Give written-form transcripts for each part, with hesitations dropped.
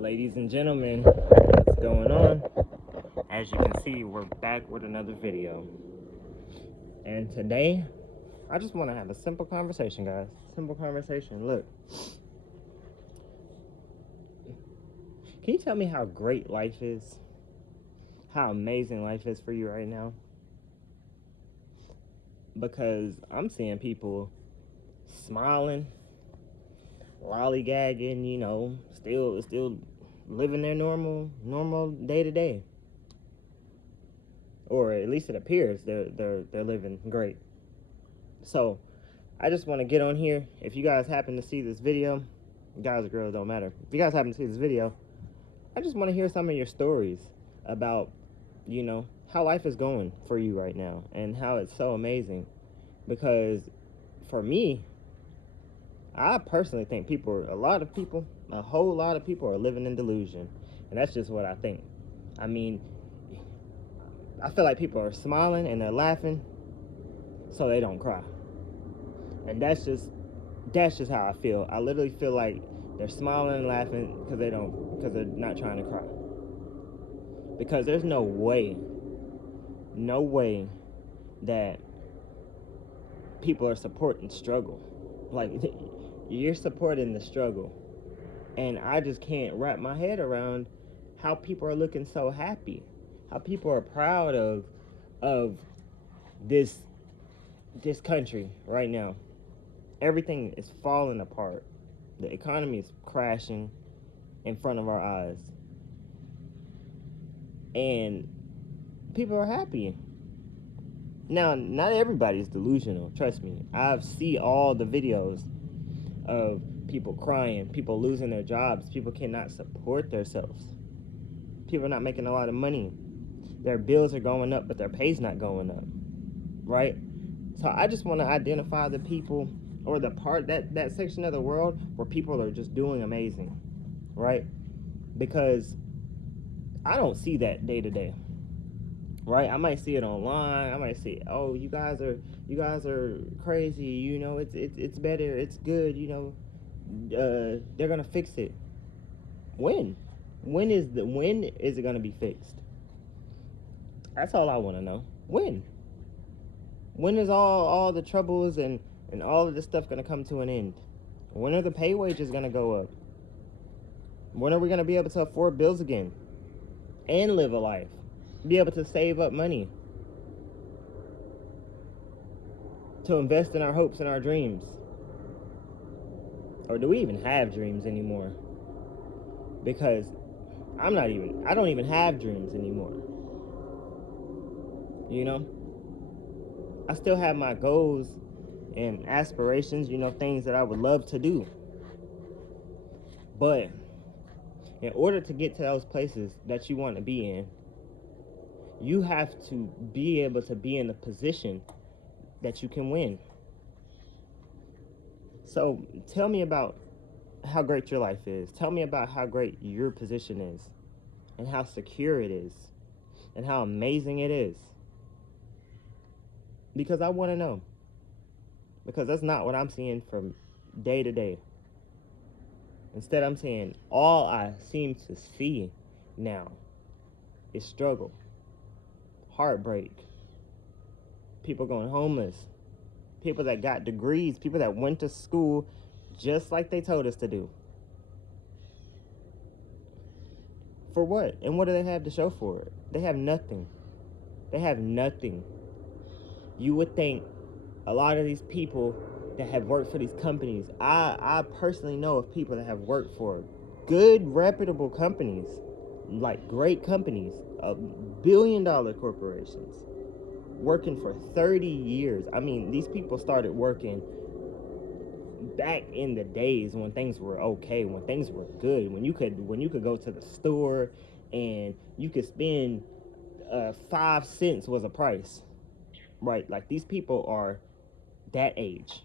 Ladies and gentlemen, what's going on? As you can see, we're back with another video. And today, I just want to have a simple conversation, guys. Simple conversation. Look, can you tell me how great life is? How amazing life is for you right now? Because I'm seeing people smiling, lollygagging, still living their normal day to day. Or at least it appears they're living great. So I just want to get on here. If you guys happen to see this video, guys or girls, don't matter. If you guys happen to see this video, I just want to hear some of your stories about, how life is going for you right now and how it's so amazing. Because for me, I personally think a whole lot of people are living in delusion. And that's just what I think. I mean, I feel like people are smiling and they're laughing so they don't cry. And that's just how I feel. I literally feel like they're smiling and laughing because they're not trying to cry. Because there's no way that people are supporting struggle. Like, you're supporting the struggle. And I just can't wrap my head around how people are looking so happy. How people are proud of this country right now. Everything is falling apart. The economy is crashing in front of our eyes. And people are happy. Now, not everybody's delusional, trust me. I've seen all the videos of people crying, people losing their jobs, people cannot support themselves. People are not making a lot of money. Their bills are going up, but their pay's not going up, right? So I just want to identify the people or the part, that section of the world where people are just doing amazing, right? Because I don't see that day to day, right? I might see it online. I might see, oh, you guys are crazy. It's better. It's good. They're gonna fix it. When? When is it gonna be fixed? That's all I want to know. When? When is all the troubles and all of this stuff gonna come to an end? When are the pay wages gonna go up? When are we gonna be able to afford bills again and live a life? Be able to save up money to invest in our hopes and our dreams? Or do we even have dreams anymore? Because I don't even have dreams anymore. I still have my goals and aspirations, things that I would love to do. But in order to get to those places that you want to be in, you have to be able to be in a position that you can win. So tell me about how great your life is. Tell me about how great your position is and how secure it is and how amazing it is. Because I want to know. Because that's not what I'm seeing from day to day. Instead, I'm saying all I seem to see now is struggle, heartbreak, people going homeless, people that got degrees, people that went to school just like they told us to do. For what? And what do they have to show for it? They have nothing. They have nothing. You would think a lot of these people that have worked for these companies, I personally know of people that have worked for good, reputable companies, like great companies, billion-dollar corporations, working for 30 years. I mean, these people started working back in the days when things were okay, when things were good, when you could go to the store and you could spend 5 cents was a price, right? Like, these people are that age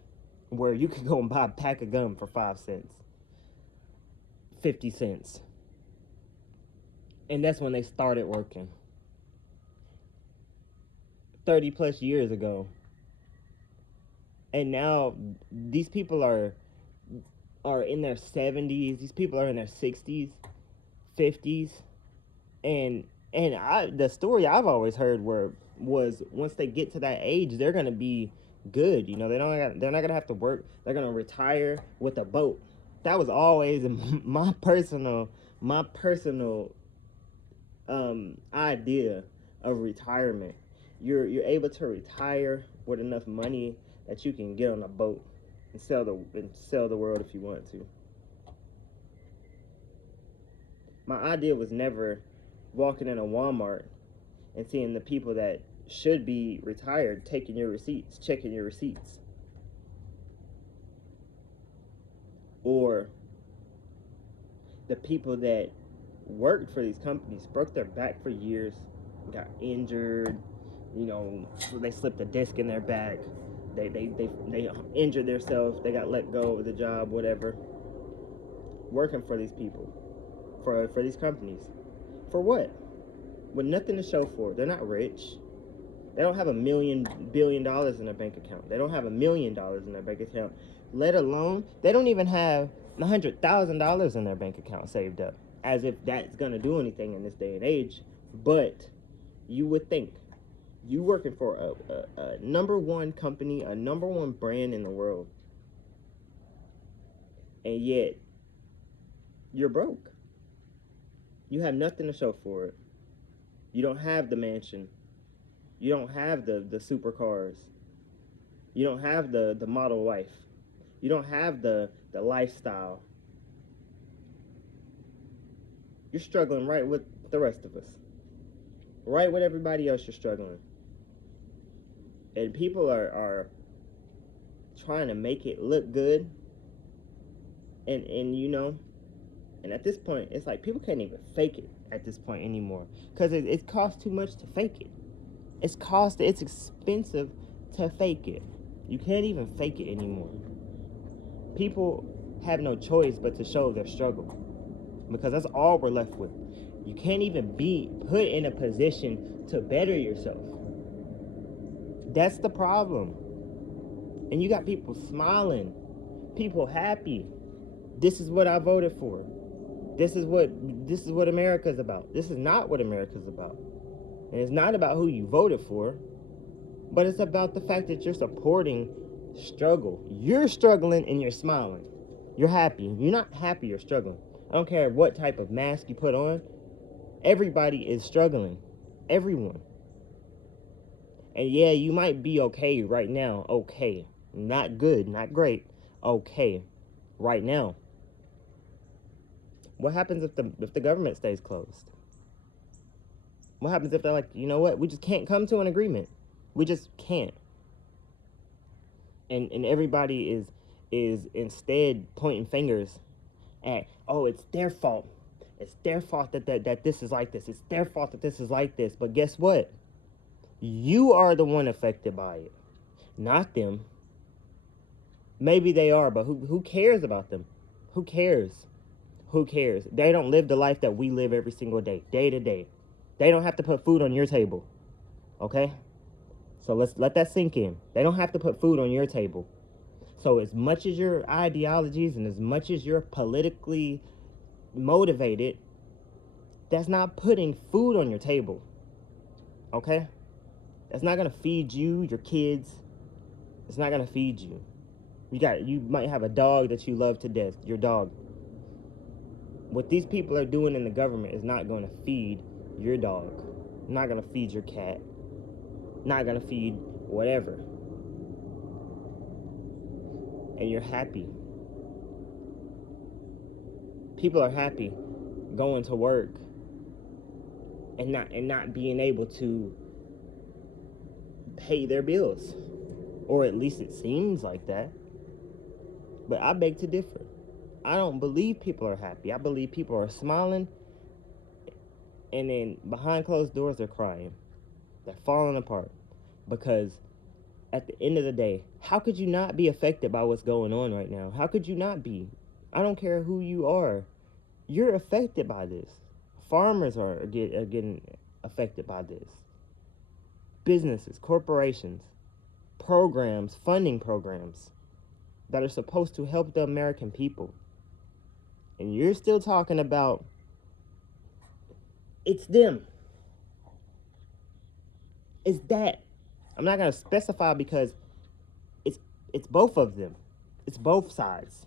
where you could go and buy a pack of gum for 5 cents, 50 cents. And that's when they started working 30 plus years ago. And now these people are in their 70s, these people are in their 60s, 50s, and the story I've always heard was once they get to that age, they're gonna be good. They're not gonna have to work. They're gonna retire with a boat. That was always my personal idea of retirement. You're able to retire with enough money that you can get on a boat and sell the world if you want to. My idea was never walking in a Walmart and seeing the people that should be retired taking your receipts, checking your receipts. Or the people that worked for these companies, broke their back for years, got injured, so they slipped a disc in their back, they injured themselves, they got let go of the job, whatever, working for these people, for these companies. For what? With nothing to show for it. They're not rich. They don't have $1 billion in their bank account. They don't have $1 million in their bank account. Let alone, they don't even have $100,000 in their bank account saved up. As if that's gonna do anything in this day and age. But you would think, you working for a number one company, a number one brand in the world, and yet you're broke. You have nothing to show for it. You don't have the mansion. You don't have the supercars. You don't have the model wife. You don't have the lifestyle. You're struggling right with the rest of us. Right with everybody else, you're struggling. And people are trying to make it look good. And at this point, it's like people can't even fake it at this point anymore. Because it costs too much to fake it. It's expensive to fake it. You can't even fake it anymore. People have no choice but to show their struggle. Because that's all we're left with. You can't even be put in a position to better yourself. That's the problem. And you got people smiling, people happy. This is what I voted for. This is what America's about. This is not what America's about. And it's not about who you voted for, but it's about the fact that you're supporting struggle. You're struggling and you're smiling. You're happy. You're not happy, you're struggling. I don't care what type of mask you put on. Everybody is struggling. Everyone. And yeah, you might be okay right now. Okay. Not good, not great. Okay. Right now. What happens if the government stays closed? What happens if they're like, you know what? We just can't come to an agreement. We just can't. And everybody is instead pointing fingers at, oh, it's their fault. It's their fault that this is like this. It's their fault that this is like this. But guess what? You are the one affected by it, not them. Maybe they are, but who cares about them? Who cares? Who cares? They don't live the life that we live every single day, day to day. They don't have to put food on your table, okay? So let's let that sink in. They don't have to put food on your table. So as much as your ideologies and as much as you're politically motivated, that's not putting food on your table, okay? That's not gonna feed you, your kids. It's not gonna feed you. You might have a dog that you love to death, your dog. What these people are doing in the government is not gonna feed your dog, not gonna feed your cat, not gonna feed whatever. And you're happy. People are happy going to work and not being able to pay their bills. Or at least it seems like that. But I beg to differ. I don't believe people are happy. I believe people are smiling, and then behind closed doors they're crying. They're falling apart. Because at the end of the day, how could you not be affected by what's going on right now? How could you not be? I don't care who you are. You're affected by this. Farmers are getting affected by this. Businesses, corporations, programs, funding programs that are supposed to help the American people. And you're still talking about It's them. It's that. I'm not gonna specify because it's it's both of them. It's both sides.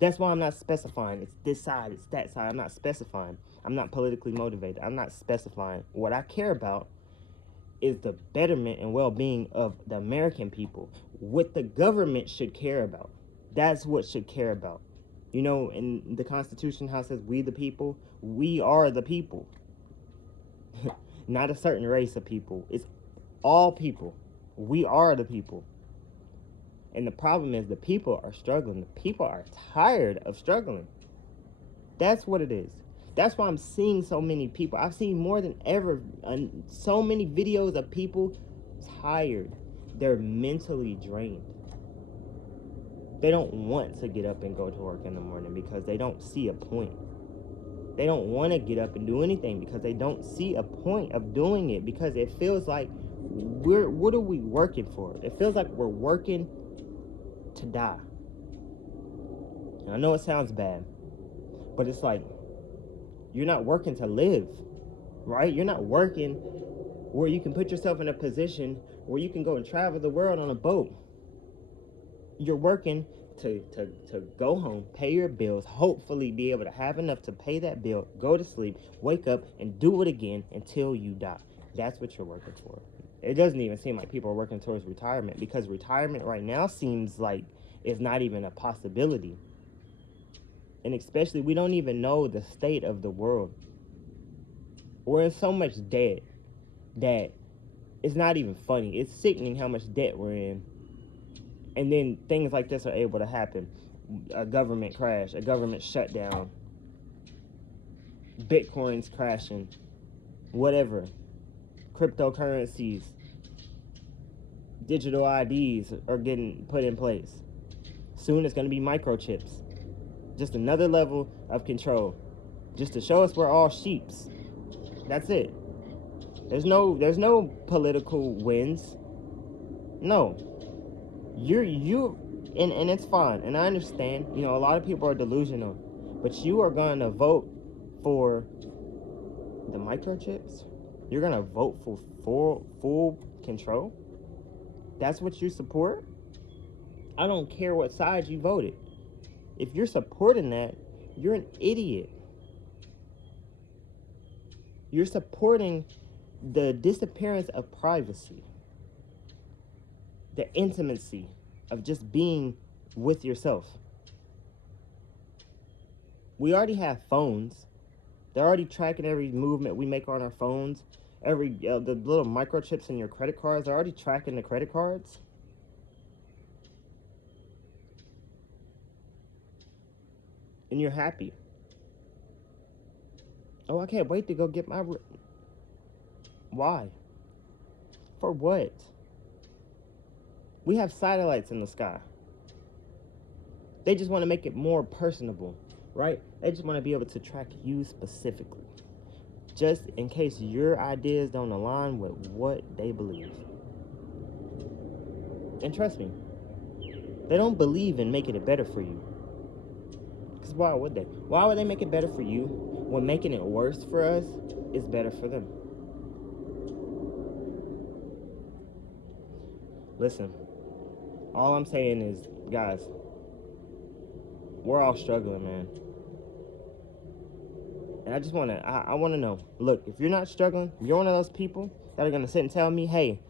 That's why I'm not specifying. It's this side, it's that side. I'm not specifying. I'm not politically motivated. I'm not specifying. What I care about is the betterment and well-being of the American people. What the government should care about. That's what should care about. You know, in the Constitution, how it says we the people, we are the people. Not a certain race of people. It's all people. We are the people. And the problem is the people are struggling. The people are tired of struggling. That's what it is. That's why I'm seeing so many people. I've seen more than ever so many videos of people tired. They're mentally drained. They don't want to get up and go to work in the morning because they don't see a point. They don't want to get up and do anything because they don't see a point of doing it, because it feels like what are we working for? It feels like we're working to die. And I know it sounds bad, but it's like you're not working to live, right? You're not working where you can put yourself in a position where you can go and travel the world on a boat. You're working to go home, pay your bills, hopefully be able to have enough to pay that bill, go to sleep, wake up, and do it again until you die. That's what you're working for. It doesn't even seem like people are working towards retirement, because retirement right now seems like it's not even a possibility. And especially, we don't even know the state of the world. We're in so much debt that it's not even funny. It's sickening how much debt we're in. And then things like this are able to happen. A government crash, a government shutdown, Bitcoin's crashing, whatever. Cryptocurrencies, digital IDs are getting put in place. Soon it's going to be microchips. Just another level of control. Just to show us we're all sheeps. That's it. There's no political wins. No. And it's fine. And I understand, you know, a lot of people are delusional. But you are going to vote for the microchips? You're going to vote for full control? That's what you support? I don't care what side you voted. If you're supporting that, you're an idiot. You're supporting the disappearance of privacy, the intimacy of just being with yourself. We already have phones. They're already tracking every movement we make on our phones. The little microchips in your credit cards are already tracking the credit cards. And you're happy. Oh, I can't wait to go get my... Why? For what? We have satellites in the sky. They just want to make it more personable, right? They just want to be able to track you specifically, just in case your ideas don't align with what they believe. And trust me, they don't believe in making it better for you. Because why would they? Why would they make it better for you when making it worse for us is better for them? Listen, all I'm saying is, guys, we're all struggling, man. And I just want to, I want to know, look, if you're not struggling, if you're one of those people that are going to sit and tell me, hey,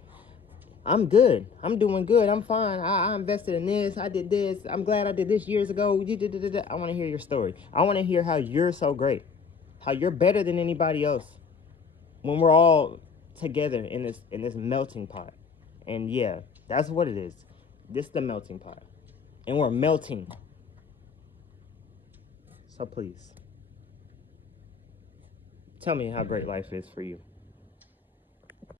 I'm good, I'm doing good, I'm fine, I invested in this, I did this, I'm glad I did this years ago, I want to hear your story. I want to hear how you're so great, how you're better than anybody else when we're all together in this melting pot. And yeah, that's what it is. This is the melting pot. And we're melting. So please, tell me how great life is for you.